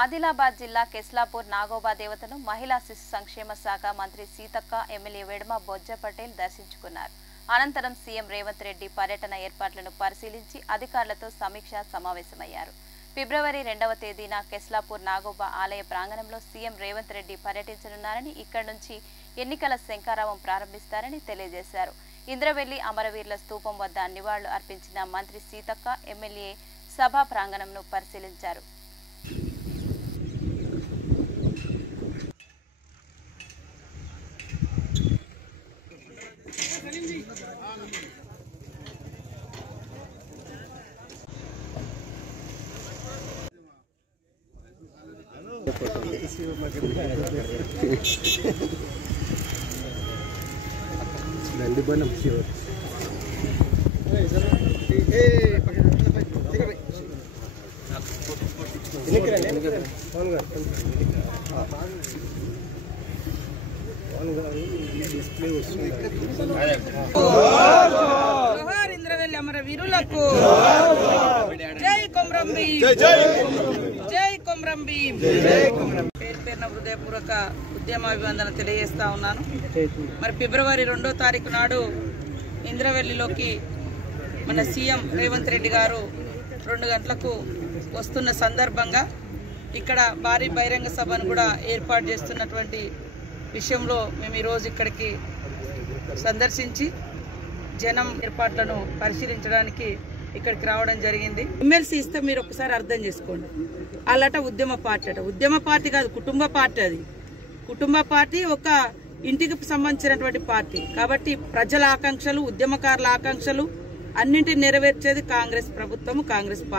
ఆదిలాబాద్ జిల్లా కెస్లాపూర్ నాగోబా దేవతను మహిళా శిశు సంక్షేమ శాఖ మంత్రి సీతక్క ఎమ్మెల్యే వెడమ బొజ్జ పటేల్ దర్శించుకున్నారు. అనంతరం సీఎం రేవంత్ రెడ్డి పర్యటన ఏర్పాట్లను పరిశీలించి అధికారులతో సమీక్ష సమావేశమయ్యారు. ఫిబ్రవరి 2వ తేదీన కెస్లాపూర్ నాగోబా ఆలయ ప్రాంగణంలో సీఎం రేవంత్ రెడ్డి పర్యటించనున్నారని, ఇక్కడి నుంచి ఎన్నికల శంఖారావం ప్రారంభిస్తారని తెలియజేశారు. ఇంద్రవెల్లి అమరవీరుల స్తూపం వద్ద నివాళులు అర్పించిన మంత్రి సీతక్క ఎమ్మెల్యే సభా ప్రాంగణంను పరిశీలించారు. ఇంద్రవెల్లి అమరవీరులకు జై కొమరం భీం, జై కొమరం భీం. పేరు పేరున హృదయపూర్వక ఉద్యమాభివందన తెలియజేస్తా ఉన్నాను. మరి ఫిబ్రవరి 2వ తారీఖు నాడు ఇంద్రవెల్లిలోకి మన సీఎం రేవంత్ రెడ్డి గారు 2 గంటలకు వస్తున్న సందర్భంగా ఇక్కడ భారీ బహిరంగ సభను కూడా ఏర్పాటు చేస్తున్నటువంటి విషయంలో మేము ఈరోజు ఇక్కడికి సందర్శించి జనం ఏర్పాట్లను పరిశీలించడానికి ఇక్కడికి రావడం జరిగింది. ఎమ్మెల్సీ ఇస్తే మీరు ఒకసారి అర్థం చేసుకోండి. అలాట ఉద్యమ పార్టీ అట. ఉద్యమ పార్టీ కాదు, కుటుంబ పార్టీ. అది కుటుంబ పార్టీ, ఒక ఇంటికి సంబంధించినటువంటి పార్టీ. కాబట్టి ప్రజల ఆకాంక్షలు, ఉద్యమకారుల ఆకాంక్షలు అన్నింటినీ నెరవేర్చేది కాంగ్రెస్ ప్రభుత్వం, కాంగ్రెస్ పార్టీ.